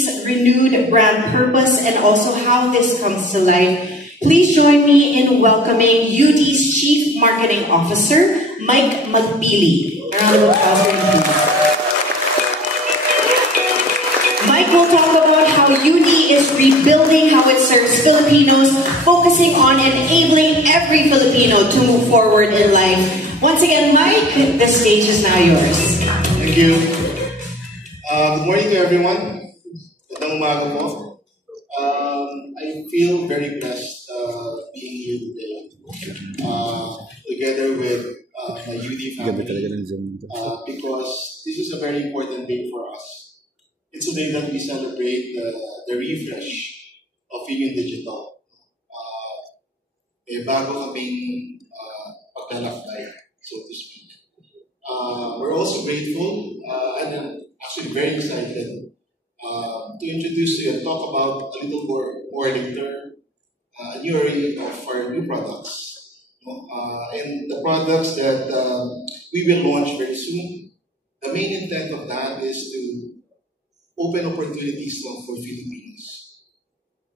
UD's renewed brand purpose and also how this comes to life, please join me in welcoming UD's Chief Marketing Officer, Mike Magpili. A round of applause for him, please. Mike will talk about how UD is rebuilding how it serves Filipinos, focusing on enabling every Filipino to move forward in life. Once again, Mike, the stage is now yours. Thank you. Good morning to everyone. Magandang umaga po. I feel very blessed being here today together with my UD family because this is a very important day for us. It's a day that we celebrate the refresh of Union Digital. Bago kaming paglalakbay, so to speak. We're also grateful and I'm actually very excited to introduce you and talk about a little more later a new array of our new products. And the products that we will launch very soon. The main intent of that is to open opportunities for Filipinos.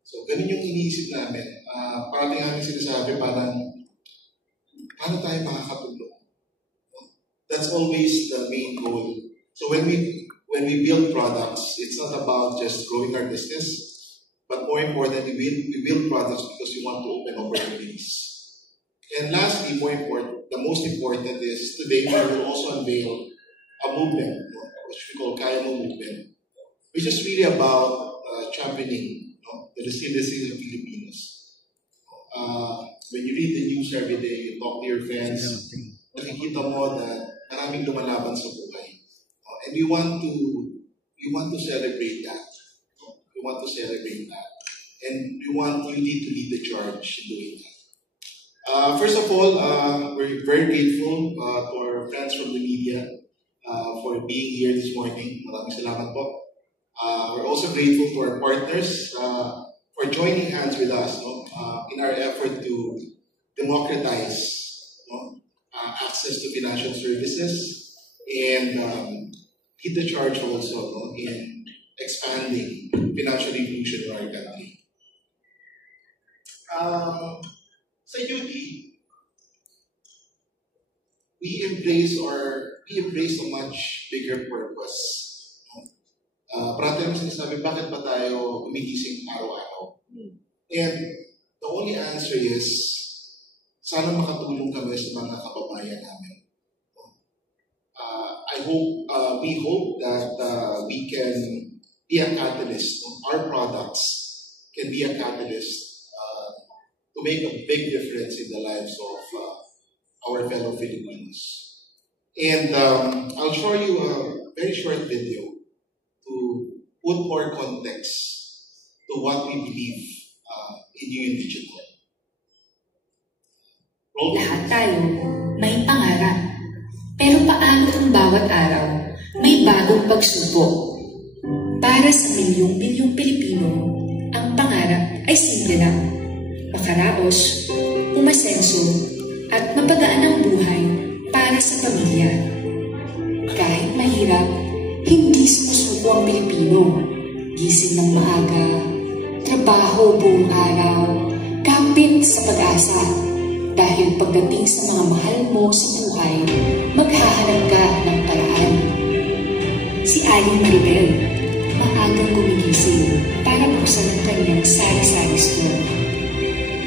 So, ganun yung iniisip namin. Parating namin sinasabi parang, paano tayo makakatulong? That's always the main goal. So when we build products, it's not about just growing our business, but more importantly, we build products because we want to open opportunities. And lastly, the most important is today we will also unveil a movement, which we call Kaya Mo Movement, which is really about championing the resiliency of Filipinos. When you read the news every day, you talk to your friends, nakikita mo na maraming lumalaban sa buhay. And we want to celebrate that. We want to celebrate that. And we want UD to lead the charge in doing that. First of all, we're very grateful to our friends from the media for being here this morning. Maraming salamat po. We're also grateful to our partners for joining hands with us in our effort to democratize access to financial services and lead the charge also in expanding financial inclusion in our country. Sa UD, we embrace a much bigger purpose. Parati naman sinasabi, bakit ba tayo gumigising araw-araw? And the only answer is, sana makatulong kami sa mga kababayan namin. We hope that we can be a catalyst. Our products can be a catalyst to make a big difference in the lives of our fellow Filipinos. And I'll show you a very short video to put more context to what we believe in Union Digital. Lahat tayo may pangarap. Pero paano kung bawat araw may bagong pagsubok? Para sa milyong-milyong Pilipino, ang pangarap ay simple lang. Makaraos, umasenso, at mapagaan ang buhay para sa pamilya. Kahit mahirap, hindi sumusuko ang Pilipino. Gising ng maaga, trabaho buong araw, kapit sa pag-asa. Dahil pagdating sa mga mahal mo sa buhay, maghahanap ka ng paraan. Si Aling Maribel, maagang gumigising para buksan ang kanyang sari-sari store.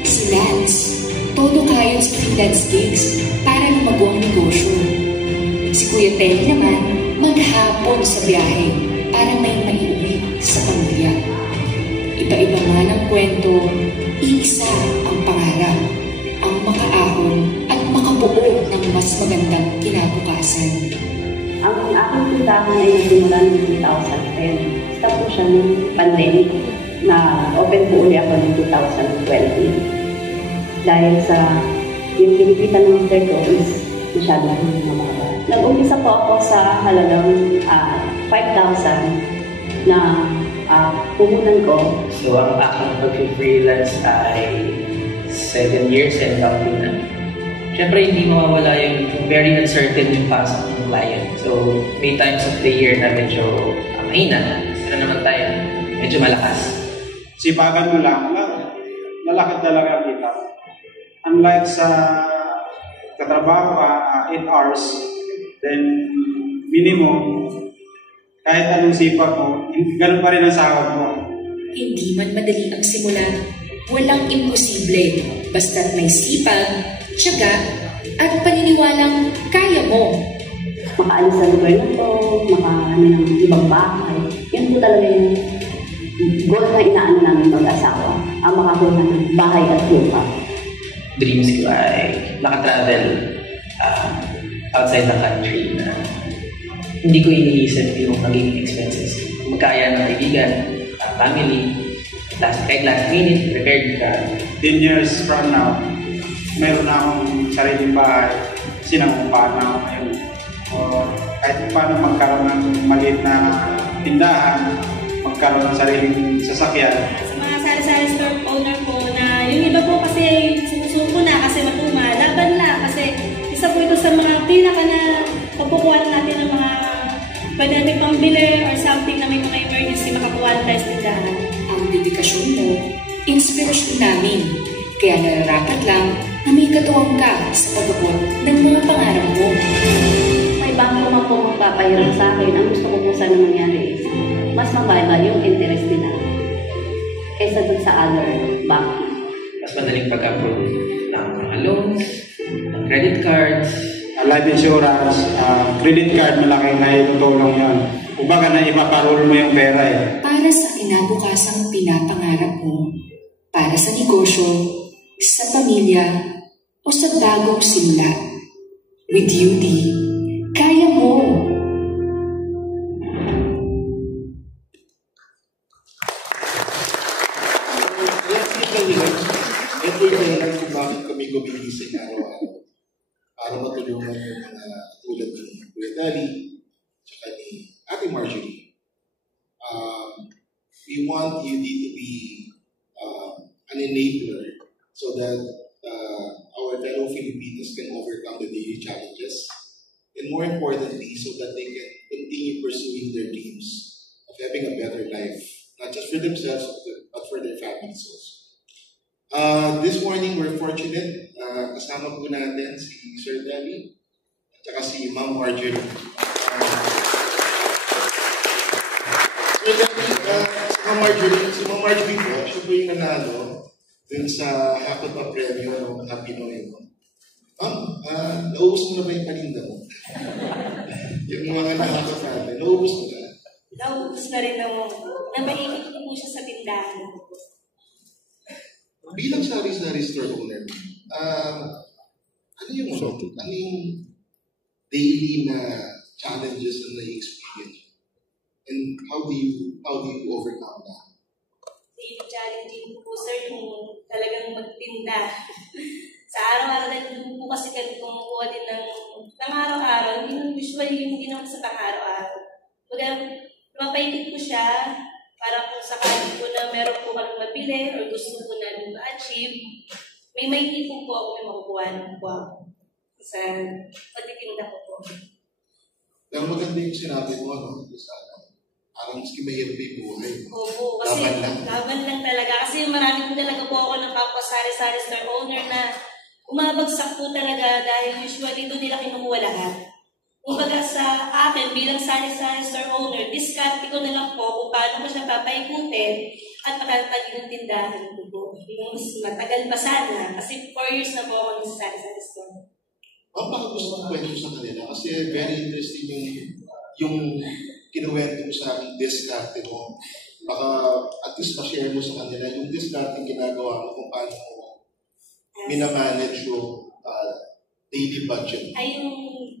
Si Lance, todo kaya sa freelance gigs para lumago ang negosyo. Si Kuya Telly naman, maghapon sa biyahe para may maiuwi sa pamilya. Iba-iba man ang kwento, isa ang pangarap, ang makaahon at makabuo ng mas magandang kinabukasan. Ang aking tindahan ay nagsimula noong 2010. Start po siya ng pandemic na open po ulit ako noong 2020. Dahil sa yung pinipita ng ko is masyadong mababa. Nag-umpisa po ako sa halagang 5,000 na puhunan ko. So ang aking pag-freelance ay 7 years and counting na. Siyempre, hindi mawawala yung very uncertain yung pasok ng client. So, may times of the year na medyo mahina. Sila naman tayo. medyo malakas. Sipagan mo lang, malaki talaga kita. Unlike sa katrabaho, 8 hours, then minimum, kahit anong sipag mo, ganun pa rin ang sahod mo. Hindi man madali ang simula, walang imposible, basta't may sipag, tiyaga, at paniniwalang kaya mo. Makaalis sa lugar na to, makaano ng ibang bahay. Yan po talaga yung goal na inaano namin mag-asawa. Ang makakuha ng bahay at lupa. Dreams ko ay makatravel outside the country na hindi ko iniisip yung magiging expenses. Magkaya ng kaibigan, family, kahit last minute, prepared ka. 10 years from now, meron na akong sariling bahay, sinangumpahan na ako ngayon. O kahit paano magkaroon ng maliit na tindahan, magkaroon ng sariling sasakyan. Sa mga sari-sari store owner po na yung iba po kasi sumusuko na kasi matuma, laban na kasi isa po ito sa mga pinaka na pagkukuha natin ng mga pwede natin pambili or something na may mga emergency makakuha na tayo sa tindahan. Ang dedikasyon mo, inspirasyon namin. Kaya nararapat lang na may katuwang ka sa pagabot ng mga pangarap mo. May bangko man po magpapahiram sa akin. Ang gusto ko po sana mangyari is mas mababa yung interest nila kaysa dun sa other bank. Mas madaling pag-approve ng mga loans, ng credit cards, Life insurance, credit card, malaking naitutulong yun. Kumbaga na ipaparol mo yung pera eh. Para sa kinabukasang pinapangarap mo, para sa negosyo, sa pamilya, o sa bagong simula. With UD, kaya mo! Ito yung dahilan kung bakit kami gumigising araw-araw. Para matulungan yung mga tulad ni Kuya Dali, tsaka ni Ate Marjorie. We want UD to be an enabler so that our fellow Filipinos can overcome the daily challenges, and more importantly, so that they can continue pursuing their dreams of having a better life, not just for themselves, but for their families also. This morning, we're fortunate, kasama po natin si Sir Dali at saka si Ma'am Marjorie. Sir Dali, si Ma'am Marjorie po, siya po yung nanalo dun sa Hakot pa Premyo ng Happy Noel. Ma'am, naubos mo na ba yung paninda mo? Yung mga nahakot natin, naubos mo na? Naubos na rin naman po. Nabaikot ko po siya sa tindahan. Bilang sari-sari store owner, ano yung daily na challenges na na-experience? And how do you overcome that? Daily challenging po sir, yung talagang magtinda. Sa araw-araw na doon po kasi kami kumukuha din ng araw-araw, usually hindi naman sa pang-araw-araw. Mapaikot ko siya, para kung sakali po na meron po kami mabili or gusto po namin ma-achieve, may ipon po ako, may makukuha po ako sa pagtitinda ko po. Pero maganda yung sinabi mo, ano? Parang maski mahirap yung buhay. Opo, kasi laban lang talaga. Kasi marami po talaga po ako ng kapwa sari-sari store owner na umabagsak po talaga dahil usually doon nila kinukuha lahat. Kumbaga sa akin, bilang sari-sari store owner, discard ko na lang po kung paano ko siya papaikutin at matatagin ng tindahan ko po. Yung matagal pa sana, kasi 4 years na po ako ng sari-sari store. Baka gusto kong kwento sa kanila kasi very interesting yung kinuwento mo sa akin, discard mo. Baka at least ma-share mo sa kanila yung discard yung ginagawa mo kung paano mo minamanage yung daily budget. Ay, yung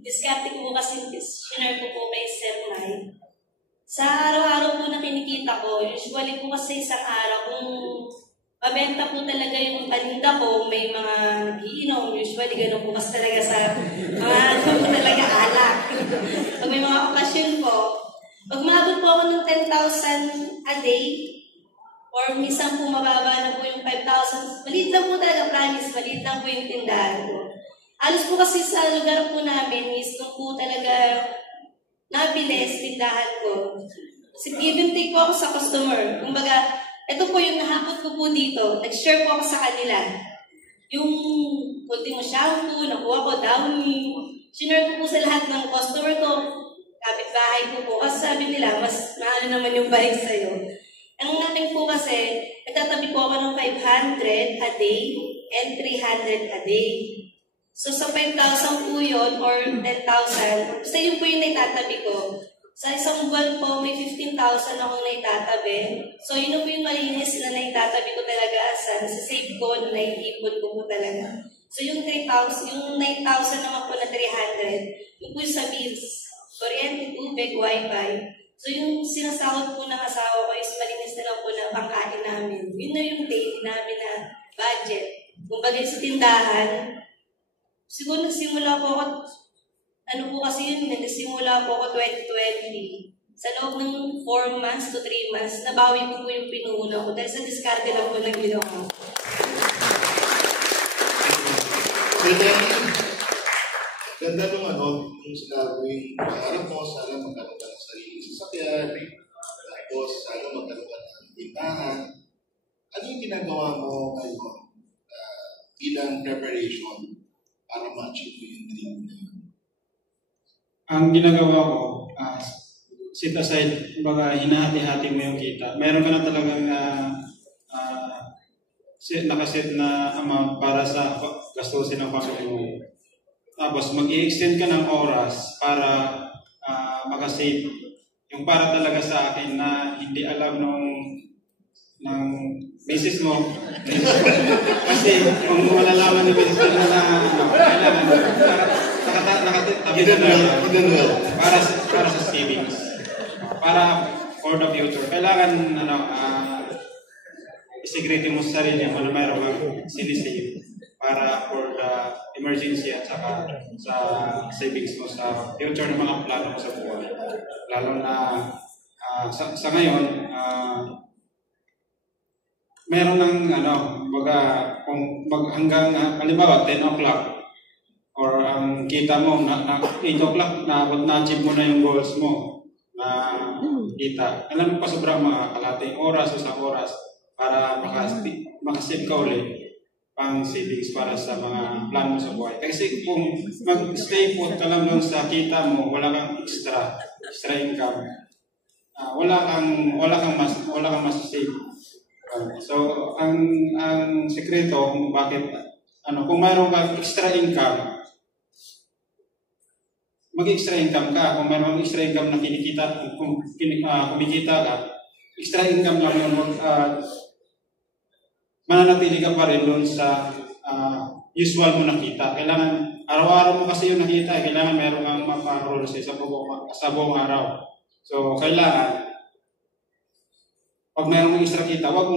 discarte ko kasi share ko po kay Sir Mike. Sa araw-araw po na kinikita ko, usually po kasi isang araw, kung mabenta po talaga yung paninda ko, may mga nagiinom, usually gano'n po kasi talaga sa mga talaga alak. Pag may mga okasyon po, pag malabot po ako ng 10,000 a day, or minsan po mababa na po yung 5,000, maliit lang po talaga, promise, maliit lang po yung tindahan ko. Alos po kasi sa lugar po namin is nung po talaga nabilis tindahan ko. give and take po ako sa customer. Kumbaga, ito po yung nahakot ko po dito. Nag-share po ako sa kanila. Yung ultimo shampoo, nakuha ko, downy. Sinare ko po sa lahat ng customer ko. Kapit-bahay ko po. Kasi sabi nila, mas mahal naman yung bike sa'yo. Ang akin po kasi, nagtatabi po ako ng 500 a day and 300 a day. So sa 5,000 po yun or 10,000, basta yun po yung naitatabi ko. Sa isang buwan po, may 15,000 akong naitatabi. So yun po yung malinis na naitatabi ko talaga sa save ko, na naiipon ko po talaga. So yung 3,000, yung 9,000 naman po na 300, yun po yung sa bills, kuryente, tubig, wifi. So yung sinasahod po ng asawa ko is malinis na lang po na pangkain namin. Yun na yung daily namin na budget. Kung bagay sa tindahan, siguro nagsimula po ako, ano po kasi yun, nagsimula po ako 2020. Sa loob ng 4 months to 3 months, nabawi ko po yung pinuuna ko dahil sa diskarte lang po ng ginawa. Ganda nung yung sinabi, pangarap mo, sana magkaroon ka ng sarili sasakyan, tapos sana magkaroon ka ng tindahan. Ano yung ginagawa mo ngayon bilang preparation para ma-achieve yung dream mo? Ang ginagawa ko, set aside, baga hinahati-hati mo yung kita. Meron ka na talagang nakaset na amount para sa gastusin ng family mo. Tapos mag-i-extend ka ng oras para makasave. Yung para talaga sa akin na hindi alam ng misis mo. Kasi kung malalaman ni misis mo na kailangan nakatabi na para sa savings. Para for the future. Kailangan isigretin mo sa sarili mo na mayroon kang sinisave para for the emergency at saka sa savings mo sa future ng mga plano mo sa buhay. Lalo na sa ngayon, meron ng baga kung hanggang halimbawa 10 o'clock or ang kita mo na 8 o'clock na-achieve mo na yung goals mo na kita. Alam mo pa sobrang mga kalating oras o isang oras para makasave ka ulit pang savings para sa mga plano mo sa buhay. Kasi kung mag-stay put ka lang doon sa kita mo, wala kang extra income, wala kang mas save. So ang sekreto kung bakit kung mayroon kang extra income, mag-extra income ka. Kung mayroon extra income na kinikita, kumikita ka, extra income lang yun, mananatili ka pa rin doon sa usual mo nakita. Kailangan, araw-araw mo kasi yung nakita, kailangan meron kang mapa-roll sa buong araw. So, kailangan, pag mayroong extra kita, wag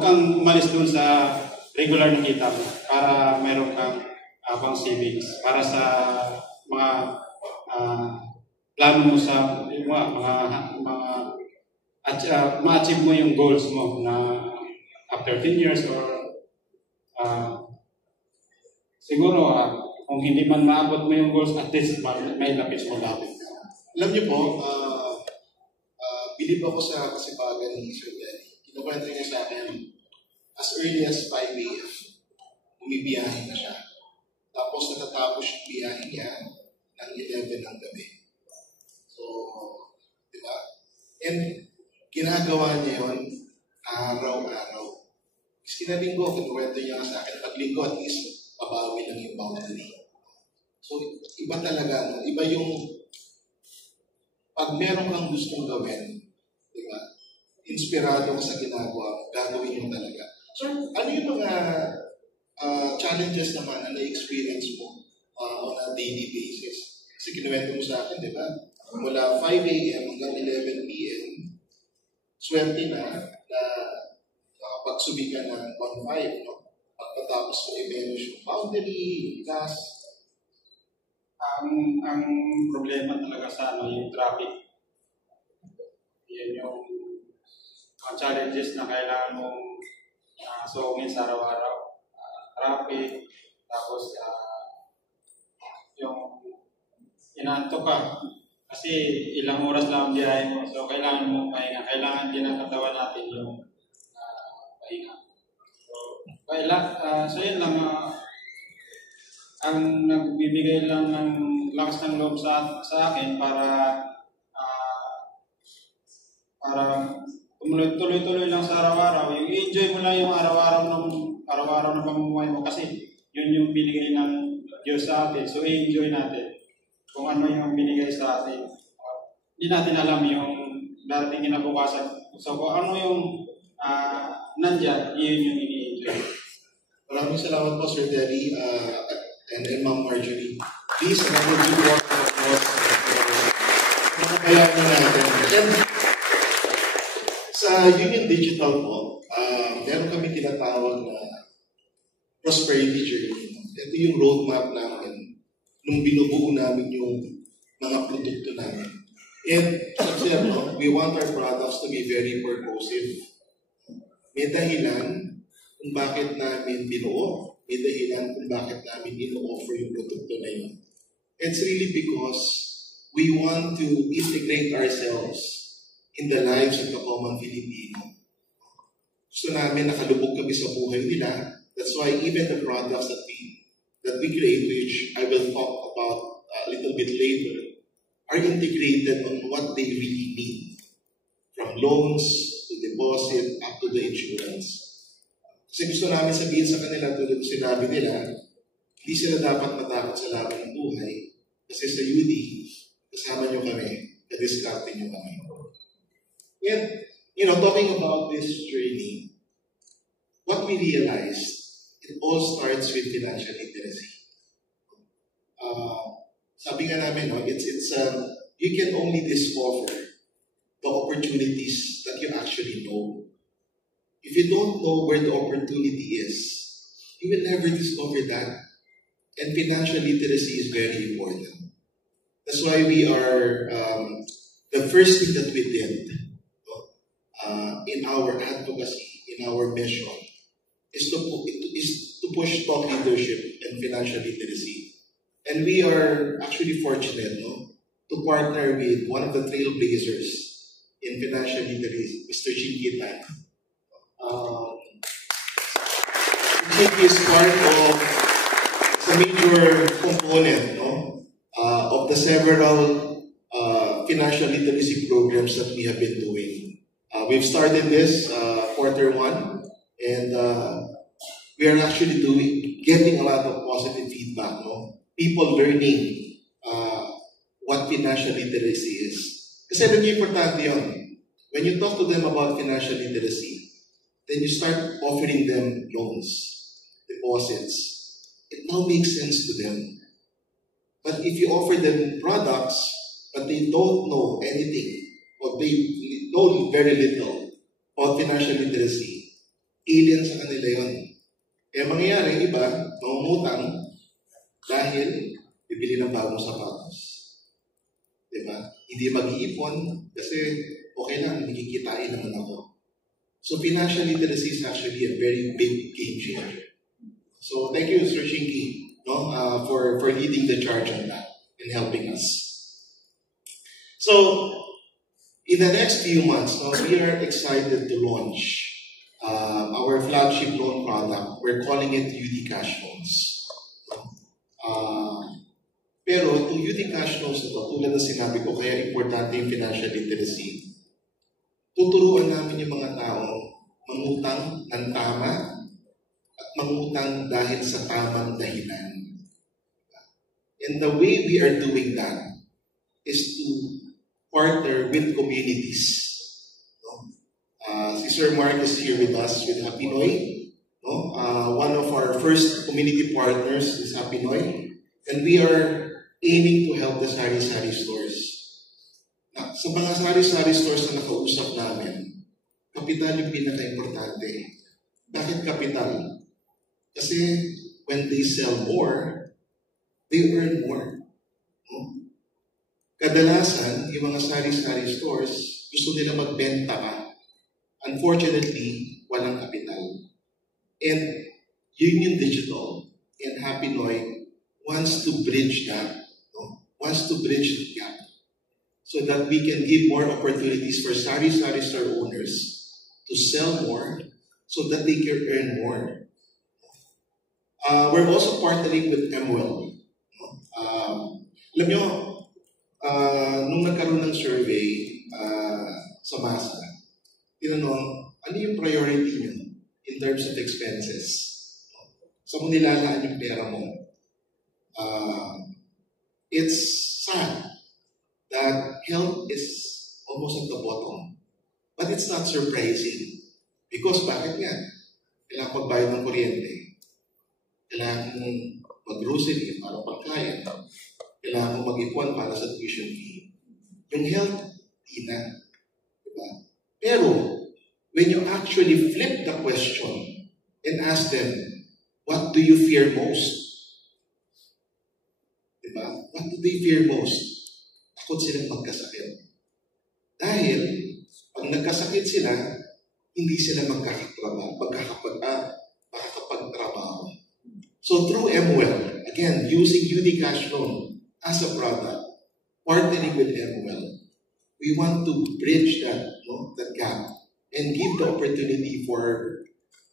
kang umalis doon sa regular na kita mo para meron kang pang savings para sa mga plano mo sa ma-achieve mo yung goals mo na after 10 years or siguro kung hindi man maabot mo yung goals, at least may lapis mo lapis. Alam niyo po, bilib ako sa kasipagan ni Sir Danny. Kinukwento niya sa akin, as early as 5 a.m., bumibiyahe na siya. Tapos natatapos yung biyahe niya ng 11 ng gabi. So, di ba? And ginagawa niya yun araw-araw. Kasi kinalinggo, kinuwento niya sa akin, paglinggo at least mabawi lang yung boundary. So, iba talaga. No? Iba yung pag meron kang gustong gawin, di ba? Inspirado ka sa ginagawa, gagawin mo talaga. So, ano yung mga challenges naman na na-experience mo on a daily basis? Kasi kinuwento mo sa akin, di ba? Mula 5 a.m. hanggang 11 p.m., swerte na nakapagsubi ka ng 1.5, no? Pagkatapos mo i-manage yung boundary, yung gas. Ang problema talaga sa yung traffic. Yan yung challenges na kailangan mong sungin sa araw-araw. Traffic, tapos yung inaantok ka Kasi ilang oras lang ang biyahe mo. So, kailangan mo pahinga. Kailangan din ang katawan natin yung pahinga. So yun lang. Ang nagbibigay lang ng lakas ng loob sa akin para tuloy-tuloy lang sa araw-araw. I-enjoy mo lang yung araw-araw na pamumuhay mo kasi yun yung binigay ng Diyos sa atin. So, i-enjoy natin kung ano yung binigay sa atin. Hindi natin alam yung darating kinabukasan. So, kung ano yung nandyan, yun yung i-enjoy. Maraming salamat po, Sir Terry and Ma'am Marjorie. Please, another big round of applause. Makabayaran natin. And sa Union Digital po, meron kami tinatawag na prosperity journey. Ito yung roadmap namin nung binubuo namin yung mga produkto namin. And, we want our products to be very purposive. May dahilan kung bakit namin binuo, may dahilan kung bakit namin ino-offer yung produkto na yun. It's really because we want to integrate ourselves in the lives of the common Filipino. Gusto namin nakalubog kami sa buhay nila. That's why even the products that we create, which I will talk about a little bit later, are integrated on what they really need. From loans to deposit up to the insurance. Kasi gusto namin sabihin sa kanila, tulad sinabi nila, hindi sila dapat matakot sa laban ng buhay. Kasi sa UD, kasama nyo kami, na-discarte nyo kami. And, talking about this journey, what we realized, it all starts with financial literacy. Sabi nga namin, you can only discover the opportunities that you actually know. If you don't know where the opportunity is, you will never discover that. And financial literacy is very important. That's why we are, the first thing that we did in our advocacy, in our mission, is to push thought leadership and financial literacy. And we are actually fortunate to partner with one of the trailblazers in financial literacy, Mr. Chinky Tan. Chinky is part of a major component of the several financial literacy programs that we have been doing. We've started this Q1, and we are actually getting a lot of positive feedback. People learning what financial literacy is. Kasi naging importante yun. When you talk to them about financial literacy, then you start offering them loans, deposits. It now makes sense to them. But if you offer them products, but they don't know anything, or they know very little about financial literacy, alien sa kanila yun. Kaya mangyayari, iba, mangungutang dahil bibili ng bagong sapatos. Diba? Hindi mag-iipon kasi okay lang, nakikitain naman ako. So financial literacy is actually a very big game changer. So thank you, Sir Shinky, for leading the charge on that and helping us. So in the next few months, we are excited to launch our flagship loan product. We're calling it UD Cash Loans. Pero itong UD Cash Loans ito, tulad na sinabi ko, kaya importante yung financial literacy. Tuturuan namin yung mga taong mangutang ng tama at mangutang dahil sa tamang dahilan. And the way we are doing that is to partner with communities. Si Sir Mark is here with us with Hapinoy. One of our first community partners is Hapinoy. And we are aiming to help the sari-sari stores. Sa mga sari-sari stores na nakausap namin, kapital yung pinaka-importante. Bakit kapital? Kasi when they sell more, they earn more. Kadalasan, yung mga sari-sari stores, gusto nila magbenta ka. Unfortunately, walang kapital. And Union Digital and Hapinoy wants to bridge that. Wants to bridge the gap. so that we can give more opportunities for sari-sari store owners to sell more so that they can earn more. We're also partnering with MWell. Alam nyo, nung nagkaroon ng survey sa MASA, tinanong, ano yung priority nyo in terms of expenses? Saan mo nilalaan yung pera mo? It's sad that health is almost at the bottom. But it's not surprising. Because bakit nga? Kailangan magbayad ng kuryente. Kailangan mong mag-grocery para pagkain. Kailangan mong mag-ipon para sa tuition fee. Yung health, di na. Diba? Pero, when you actually flip the question and ask them, what do you fear most? Diba? What do they fear most? Takot silang magkasakit. Dahil, pag nagkasakit sila, hindi sila magkakapagtrabaho. So through MWell, again, using UD Cash Loan as a product, partnering with MWell, we want to bridge that gap and give the opportunity for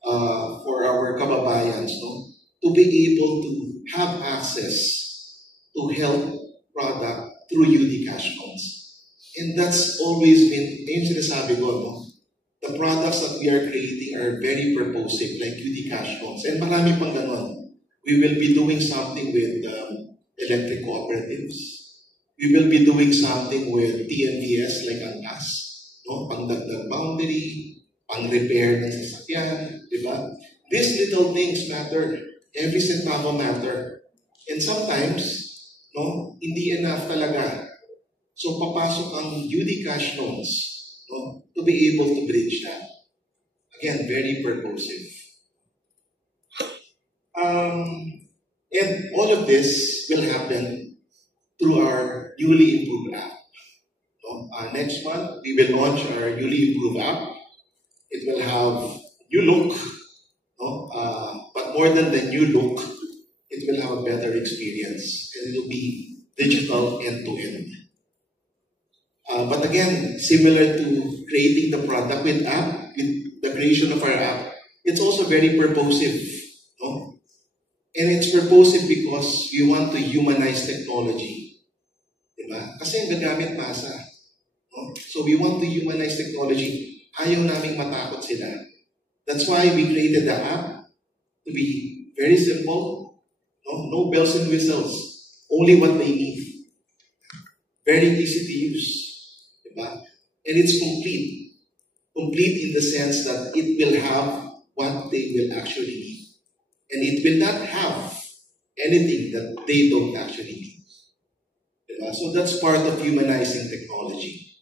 our kababayans to be able to have access to health product through UD Cash Loans. And that's always been, yung sinasabi ko, the products that we are creating are very purposive, like UD Cash Loans. And marami pang ganon. We will be doing something with electric cooperatives. We will be doing something with TNVS like ANTAS, pang-dagdag boundary, pang-repair ng sasakyan, di ba? These little things matter. Every centavo matter. And sometimes, hindi enough talaga. So papasok ang UD Cash Loans to be able to bridge that. Again, very purposive. And all of this will happen through our newly improved app. Next month, we will launch our newly improved app. It will have new look, but more than the new look, it will have a better experience, and it will be digital end-to-end. But again, similar to creating the product with app, with the creation of our app, it's also very purposive. And it's purposive because we want to humanize technology. Diba? Kasi gagamit masa. So we want to humanize technology. Ayaw naming matakot sila. That's why we created the app to be very simple. No bells and whistles. Only what they need. Very easy to use. Diba? And it's complete. Complete in the sense that it will have what they will actually need. And it will not have anything that they don't actually need. So that's part of humanizing technology.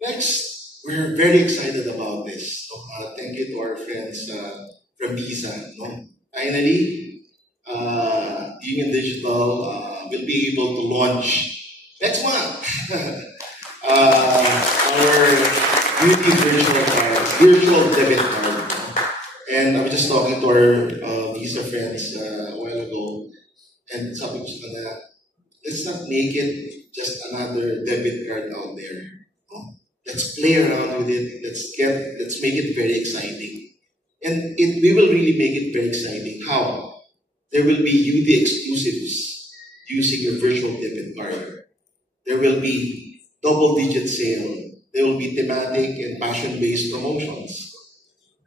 Next, we're very excited about this. Thank you to our friends from Visa. Finally, Union Digital will be able to launch next month our beauty virtual debit card. And I was just talking to our Visa friends a while ago, and sabi ko sa kanila, let's not make it just another debit card out there. Let's play around with it. Let's make it very exciting. And we will really make it very exciting. How? There will be UD exclusives using your virtual debit card. There will be double-digit sale. There will be thematic and passion-based promotions.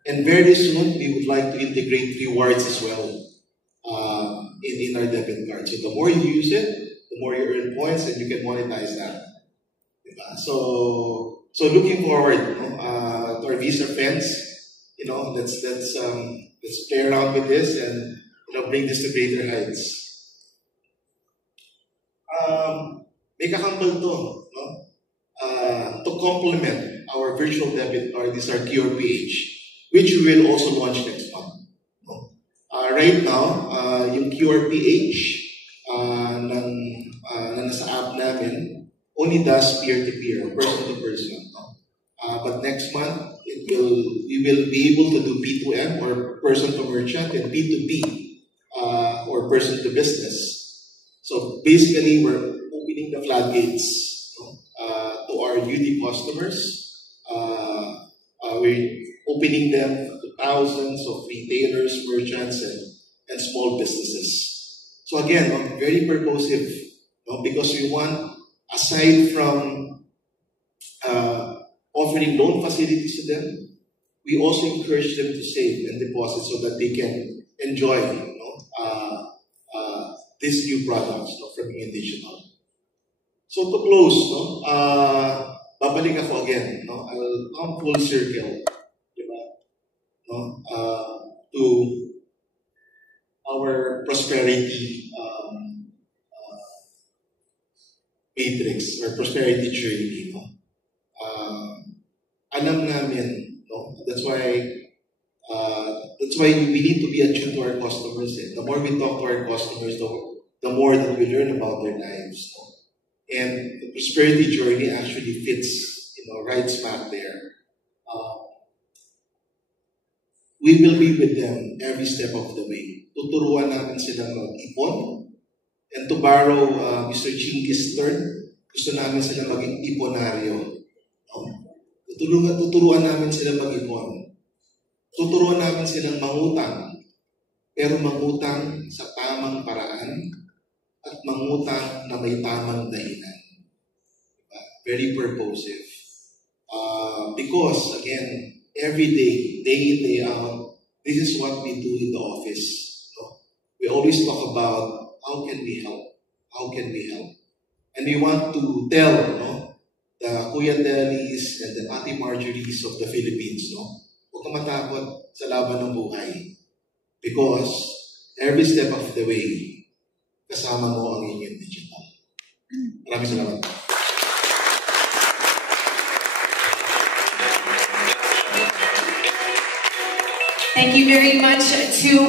And very soon, we would like to integrate rewards as well in our debit card. So the more you use it, the more you earn points, and you can monetize that. So looking forward to our Visa friends, let's play around with this and bring this to greater heights. Make a humble to complement our virtual debit card is our QRPH. Which we will also launch next month. Right now, yung QRPH na nasa app namin only does peer-to-peer, person-to-person. But next month, we will be able to do P2M, or person-to-merchant, and P2B, or person-to-business. So basically, we're opening the floodgates to our UD customers. We're opening them to thousands of retailers, merchants, and small businesses. So again, very purposive, because we want, aside from offering loan facilities to them, we also encourage them to save and deposit so that they can enjoy these new products from Union Digital. So to close, babalik ako again. I'll come full circle, diba? To our prosperity matrix or prosperity journey. Alam namin, that's why we need to be attuned to our customers. The more we talk to our customers, the more that we learn about their lives. And the prosperity journey actually fits, right smack there. We will be with them every step of the way. Tuturuan namin silang mag-ipon. And to borrow Mr. Chingy's term, gusto namin silang maging iponaryo. Tuturuan namin silang mag-ipon. Tuturuan namin silang mangutang. Pero mangutang sa tamang paraan at mangutang na may tamang dahilan. Very purposive. Because, again, every day in, day out, this is what we do in the office. We always talk about how can we help? How can we help? And we want to tell the Kuya Delis and the Ate Marjories of the Philippines, huwag ka matakot sa laban ng buhay. Because every step of the way, kasama mo ang Union Digital. Maraming salamat. Thank you very much to